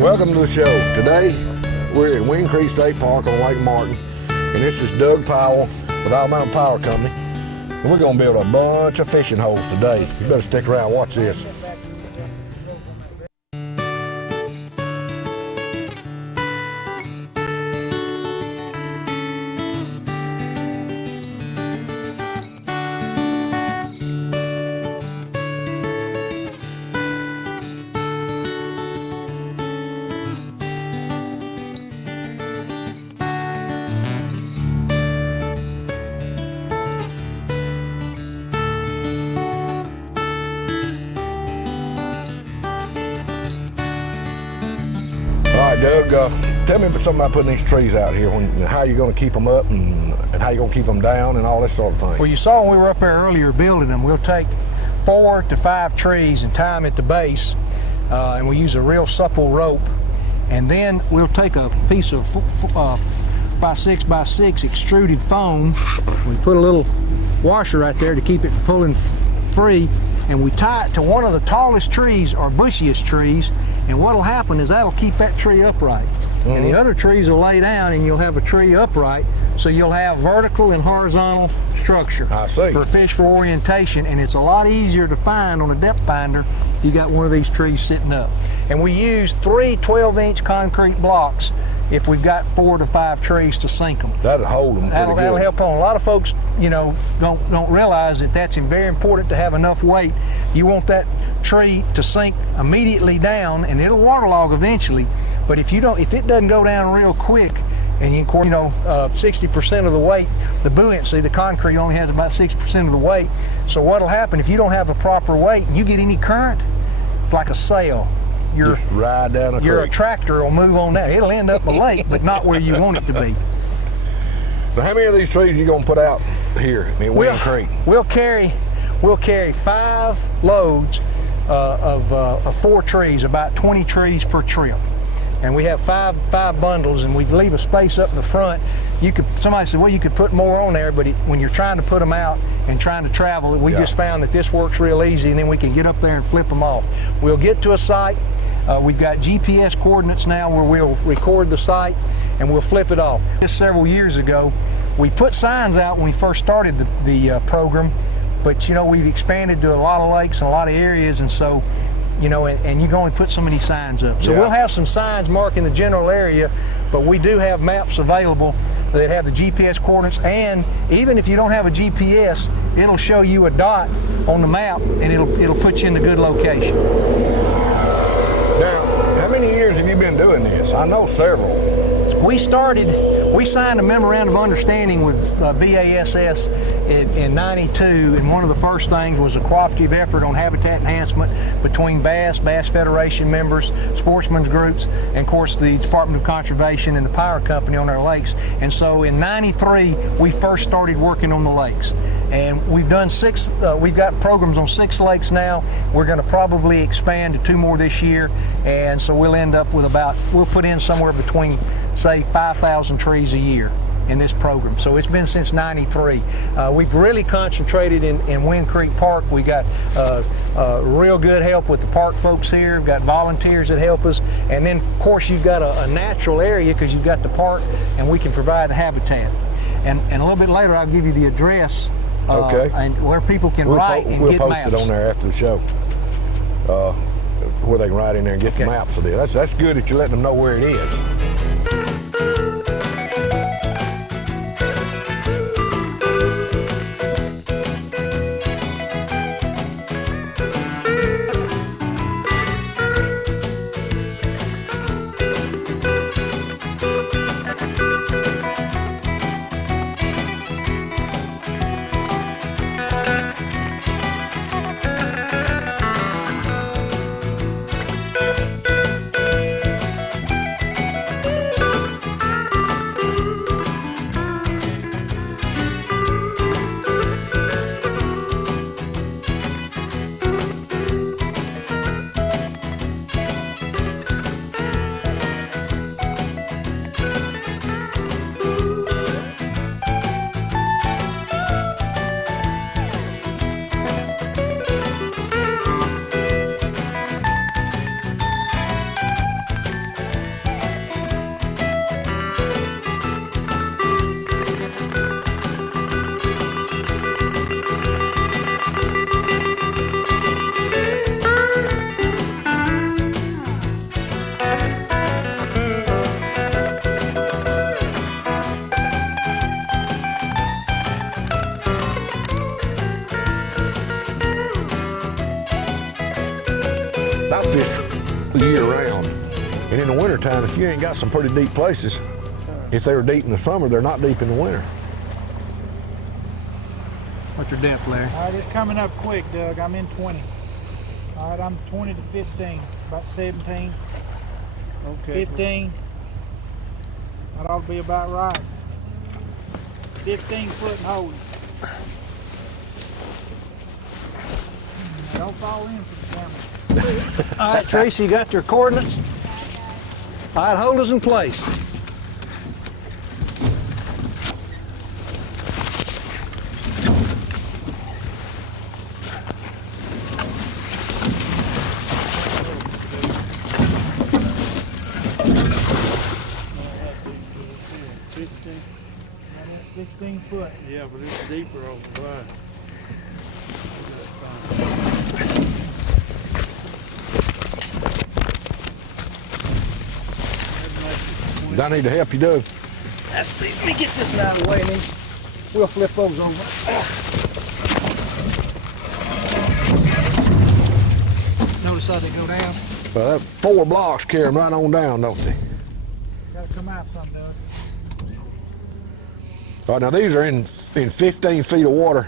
Welcome to the show. Today, we're at Wind Creek State Park on Lake Martin, and this is Doug Powell with Alabama Power Company. And we're gonna build a bunch of fishing holes today. You better stick around, watch this. All right, Doug, tell me something about putting these trees out here, how you're going to keep them up and how you're going to keep them down and all this sort of thing. Well, you saw when we were up there earlier building them, we'll take 4 to 5 trees and tie them at the base, and we use a real supple rope, and then we'll take a piece of 5x6 by 6 extruded foam. We put a little washer right there to keep it pulling free, and we tie it to one of the tallest trees or bushiest trees, and what'll happen is that'll keep that tree upright. And the other trees will lay down and you'll have a tree upright, so you'll have vertical and horizontal structure for fish for orientation, and it's a lot easier to find on a depth finder if you got one of these trees sitting up. And we use 3 12-inch concrete blocks if we've got 4 to 5 trees to sink them. That'll hold them pretty good. That'll help on. A lot of folks, you know, don't realize that that's very important to have enough weight. You want that tree to sink immediately down, and it'll waterlog eventually. But if it doesn't go down real quick, and 60% of the weight, the buoyancy, the concrete only has about 6% of the weight. So what'll happen if you don't have a proper weight and you get any current, it's like a sail. Just ride down a your creek. Tractor will move on that. It'll end up a lake, but not where you want it to be. Now, how many of these trees are you gonna put out here in Wind Creek? We'll carry 5 loads of 4 trees, about 20 trees per trip. And we have five bundles, and we leave a space up in the front. Somebody said, well, you could put more on there, but when you're trying to put them out and trying to travel, we just found that this works real easy, and then we can get up there and flip them off. We'll get to a site. We've got GPS coordinates now where we'll record the site and we'll flip it off. Just several years ago, we put signs out when we first started the program, but we've expanded to a lot of lakes and a lot of areas, and so and you can only put so many signs up. So we'll have some signs marking the general area, but we do have maps available that have the GPS coordinates, and even if you don't have a GPS, it'll show you a dot on the map, and it'll put you in a good location. Now, how many years have you been doing this? I know several. We signed a memorandum of understanding with BASS in '92, and one of the first things was a cooperative effort on habitat enhancement between Bass Federation members, sportsmen's groups, and of course the Department of Conservation and the Power Company on our lakes. And so in '93, we first started working on the lakes. And we've done we've got programs on 6 lakes now. We're going to probably expand to 2 more this year, and so we'll end up with we'll put in somewhere between, say, 5,000 trees a year in this program. So it's been since '93. We've really concentrated in Wind Creek Park. We got real good help with the park folks here. We've got volunteers that help us, and then of course you've got a natural area because you've got the park, and we can provide the habitat. And a little bit later I'll give you the address and where people can write and get maps. We'll post it on there after the show, where they can write in there and get the maps of this. That's good that you're letting them know where it is. year round. And in the wintertime, if you ain't got some pretty deep places, if they were deep in the summer, they're not deep in the winter. What's your depth, Larry? All right, it's coming up quick, Doug. I'm in 20. All right, I'm 20 to 15, about 17. Okay. 15. That ought to be about right. 15 foot and holding. Don't fall in for the camera. All right, Tracy, you got your coordinates? All right, hold us in place. Right at 15 foot. Yeah, but it's deeper over there. Do I need to help you, Doug? Let's see, let me get this out of the way and then we'll flip those over. Notice how they go down? That 4 blocks carry them right on down, don't they? Gotta come out some, Doug. All right, now these are in 15 feet of water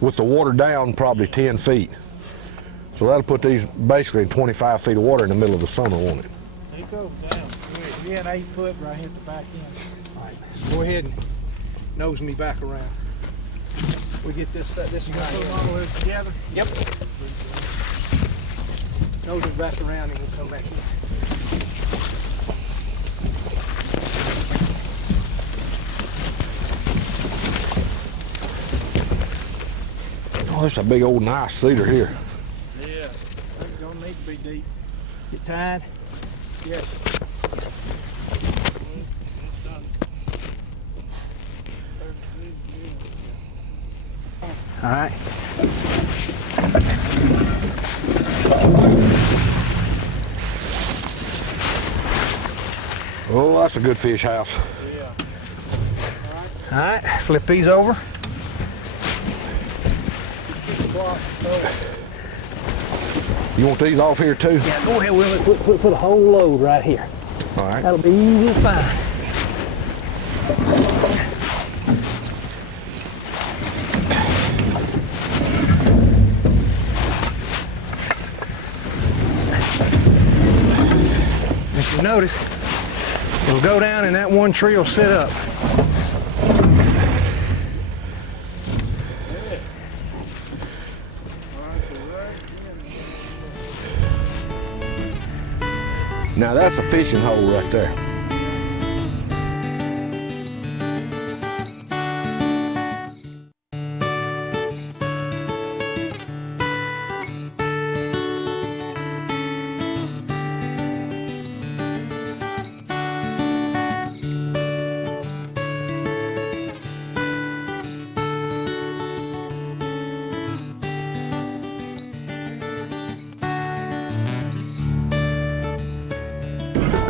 with the water down probably 10 feet. So that'll put these basically in 25 feet of water in the middle of the summer, won't it? It goes down. We're at 8 foot right here at the back end. All right, go ahead and nose me back around. We get this You gonna put them all the way together? Yep. Nose it back around and we'll come back in. Oh, there's a big old nice cedar here. Yeah. It's gonna need to be deep. Get tied. Yes. All right. Oh, that's a good fish house. Yeah. All right, flip these over. You want these off here too? Yeah, go ahead, Willie. Put a whole load right here. All right. That'll be easy to find. If you notice, it'll go down and that one tree will sit up. Now that's a fishing hole right there.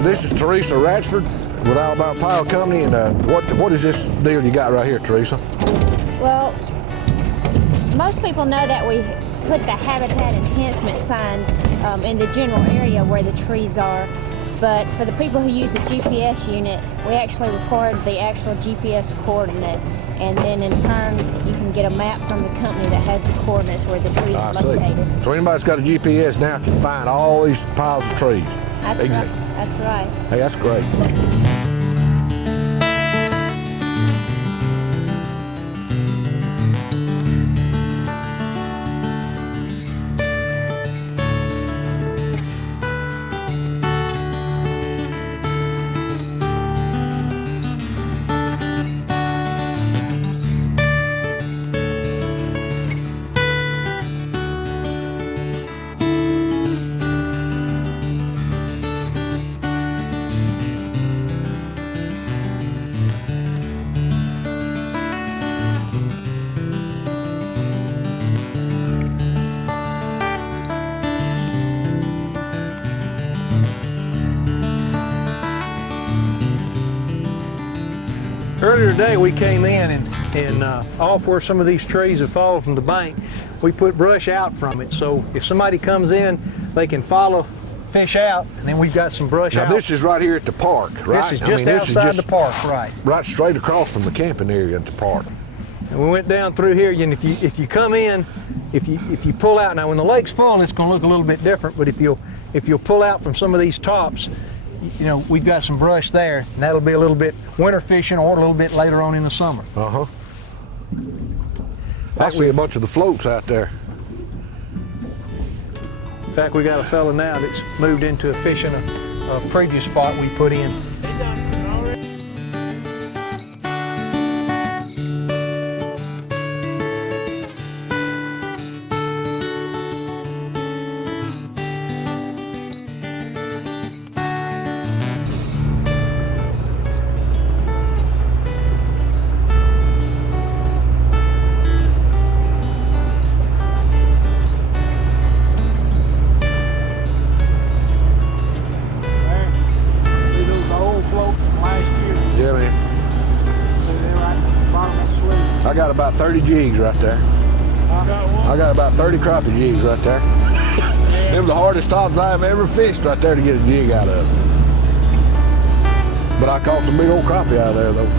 This is Teresa Ratchford with Alabama Power Company, and what is this deal you got right here, Teresa? Well, most people know that we put the habitat enhancement signs in the general area where the trees are, but for the people who use a GPS unit, we actually record the actual GPS coordinate, and then in turn you can get a map from the company that has the coordinates where the trees are located. So anybody that's got a GPS now can find all these piles of trees. That's right. That's right. Hey, that's great. Earlier today we came in and off where some of these trees have fallen from the bank, we put brush out from it. So if somebody comes in, they can follow fish out, and then we've got some brush Now out. this is right here at the park, right? This is just outside the park, right? Right straight across from the camping area at the park. And we went down through here, and if you come in, if you pull out, now when the lake's full, it's going to look a little bit different, but if you'll pull out from some of these tops, you know, we've got some brush there, and that'll be a little bit winter fishing or a little bit later on in the summer. Uh-huh. I see a bunch of the floats out there. In fact, we got a fella now that's moved into fishing a previous spot we put in. I got about 30 jigs right there. I got about 30 crappie jigs right there. Them the hardest tops I've ever fished right there to get a jig out of. But I caught some big old crappie out of there though.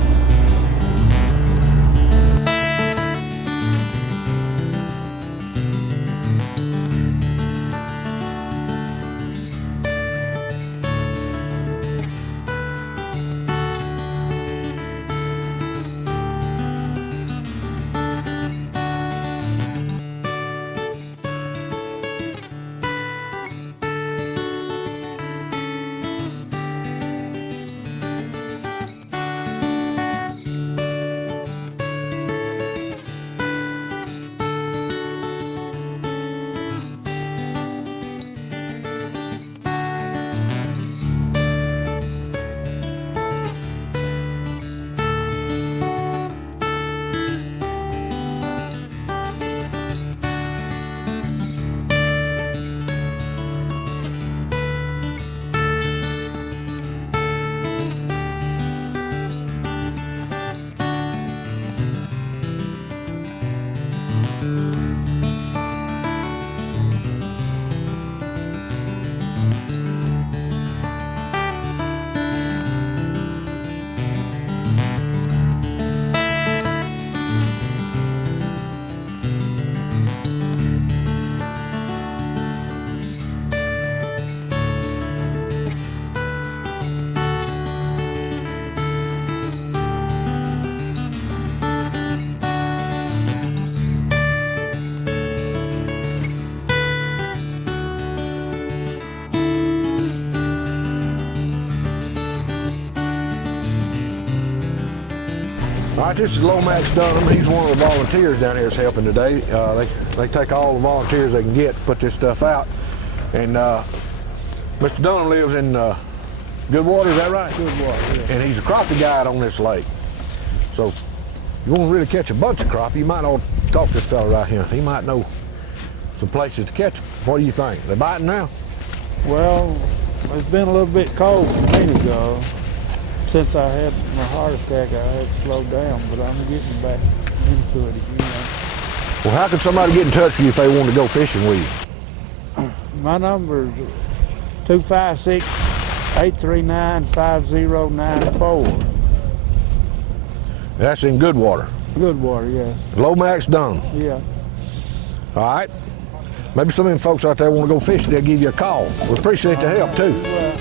All right, this is Lomax Dunham. He's one of the volunteers down here that's helping today. They take all the volunteers they can get to put this stuff out. And Mr. Dunham lives in Goodwater, is that right? Goodwater, yeah. And he's a crappie guide on this lake. So if you want to really catch a bunch of crappie, you might ought to talk to this fella right here. He might know some places to catch them. What do you think? They biting now? Well, it's been a little bit cold for me to go. Since I had my heart attack, I had to slow down, but I'm getting back into it again. Well, how can somebody get in touch with you if they want to go fishing with you? My number is 256-839-5094. That's in Goodwater. Goodwater, yes. Lomax Dunham. Yeah. All right. Maybe some of them folks out there want to go fishing, they'll give you a call. We appreciate the help too. Well,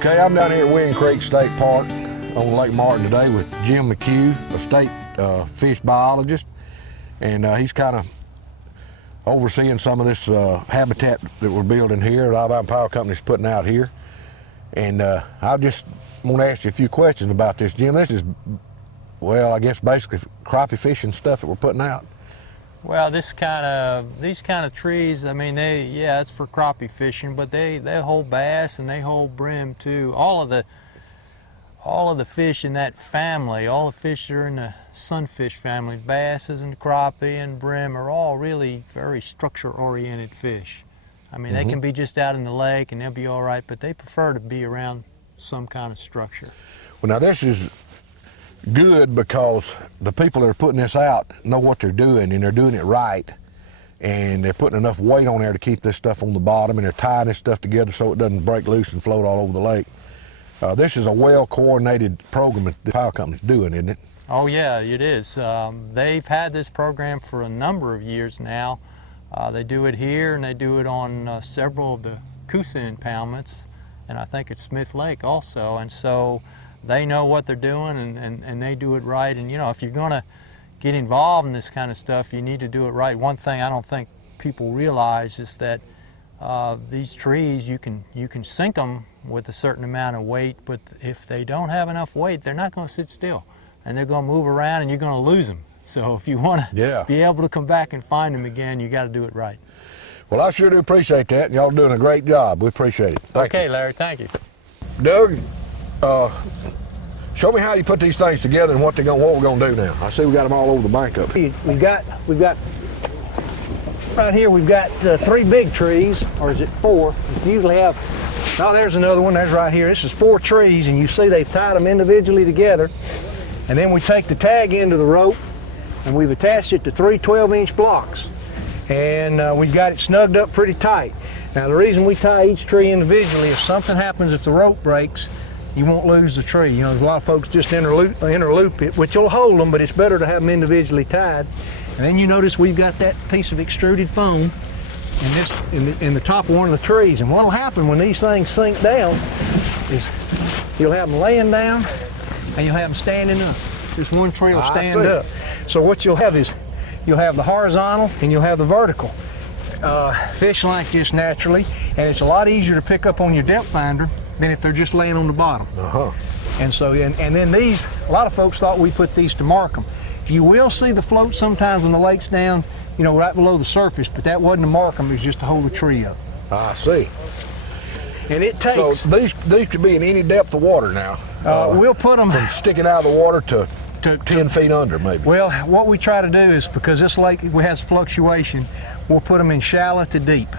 Okay, I'm down here at Wind Creek State Park on Lake Martin today with Jim McKeen, a state fish biologist, and he's kind of overseeing some of this habitat that we're building here, Alabama Power Company's putting out here. And I just want to ask you a few questions about this, Jim. This is, well, I guess basically crappie fishing stuff that we're putting out. Well, these kind of trees, I mean, it's for crappie fishing, but they hold bass and they hold brim too. All of all of the fish in that family, all the fish that are in the sunfish family, basses and crappie and brim, are all really very structure-oriented fish. I mean, they can be just out in the lake and they'll be all right, but they prefer to be around some kind of structure. Well, now this is good because the people that are putting this out know what they're doing, and they're doing it right, and they're putting enough weight on there to keep this stuff on the bottom, and they're tying this stuff together so it doesn't break loose and float all over the lake. This is a well-coordinated program that the power company's doing, isn't it? Oh yeah, it is. They've had this program for a number of years now. They do it here, and they do it on several of the Coosa impoundments, and I think it's Smith Lake also. And so they know what they're doing, and they do it right. And you know, if you're going to get involved in this kind of stuff, you need to do it right. One thing I don't think people realize is that these trees, you can sink them with a certain amount of weight, but if they don't have enough weight, they're not going to sit still, and they're going to move around, and you're going to lose them. So if you want to be able to come back and find them again, you got to do it right. Well, I sure do appreciate that, and y'all are doing a great job. We appreciate it. Thank you. Larry, thank you. Doug, show me how you put these things together and what we're gonna do now. I see we got them all over the bank up here. We've got right here, we've got 3 big trees, or is it 4? We usually have, oh, there's another one, there's right here. This is 4 trees, and you see they've tied them individually together, and then we take the tag end of the rope, and we've attached it to 3 12-inch blocks, and we've got it snugged up pretty tight. Now the reason we tie each tree individually, if something happens, if the rope breaks, you won't lose the tree. You know, there's a lot of folks just interloop it, which will hold them, but it's better to have them individually tied. And then you notice we've got that piece of extruded foam in the top of one of the trees. And what'll happen when these things sink down is you'll have them laying down and you'll have them standing up. This one tree will stand up. So what you'll have is you'll have the horizontal and you'll have the vertical. Fish like this naturally, and it's a lot easier to pick up on your depth finder than if they're just laying on the bottom. And so, and then these, a lot of folks thought we put these to mark them. You will see the float sometimes when the lake's down, you know, right below the surface, but that wasn't to mark them, it was just to hold the tree up. I see. And it takes... So these could be in any depth of water now. We'll put them... From sticking out of the water to 10 feet under, maybe. Well, what we try to do is, because this lake has fluctuation, we'll put them in shallow to deep.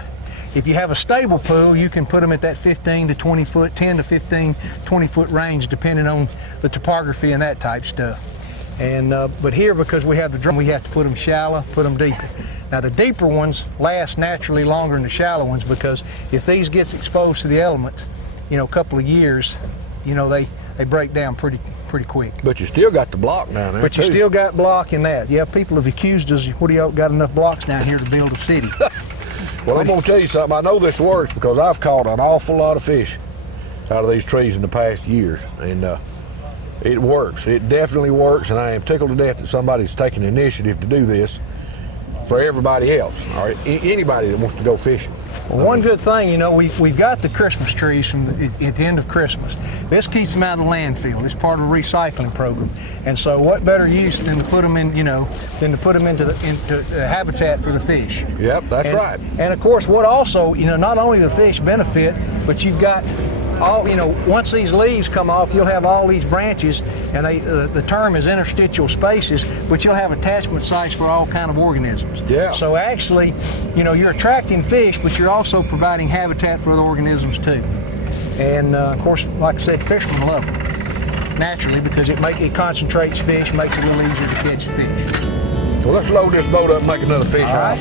If you have a stable pool, you can put them at that 15 to 20 foot, 10 to 15, 20 foot range, depending on the topography and that type stuff. And but here, because we have the drum, we have to put them shallow, put them deeper. Now the deeper ones last naturally longer than the shallow ones, because if these gets exposed to the elements, you know, a couple of years, you know, they break down pretty quick. But you still got the block down there. But you still got block in that. Yeah, people have accused us, what do y'all got enough blocks down here to build a city? Well, I'm gonna tell you something. I know this works because I've caught an awful lot of fish out of these trees in the past years, and it works. It definitely works, and I am tickled to death that somebody's taking the initiative to do this for everybody else, or anybody that wants to go fishing. Well, one good thing, you know, we've got the Christmas trees at the end of Christmas. This keeps them out of the landfill. It's part of a recycling program. And so what better use than to put them in, you know, than to put them into habitat for the fish. Yep, that's right. And of course, what also, you know, not only the fish benefit, but you've got all, you know, once these leaves come off, you'll have all these branches, and the term is interstitial spaces, but you'll have attachment sites for all kind of organisms. Yeah. So actually, you know, you're attracting fish, but you're also providing habitat for other organisms too. And of course, like I said, fishermen love it naturally because it concentrates fish, makes it a little easier to catch fish. Well, let's load this boat up and make another fish house.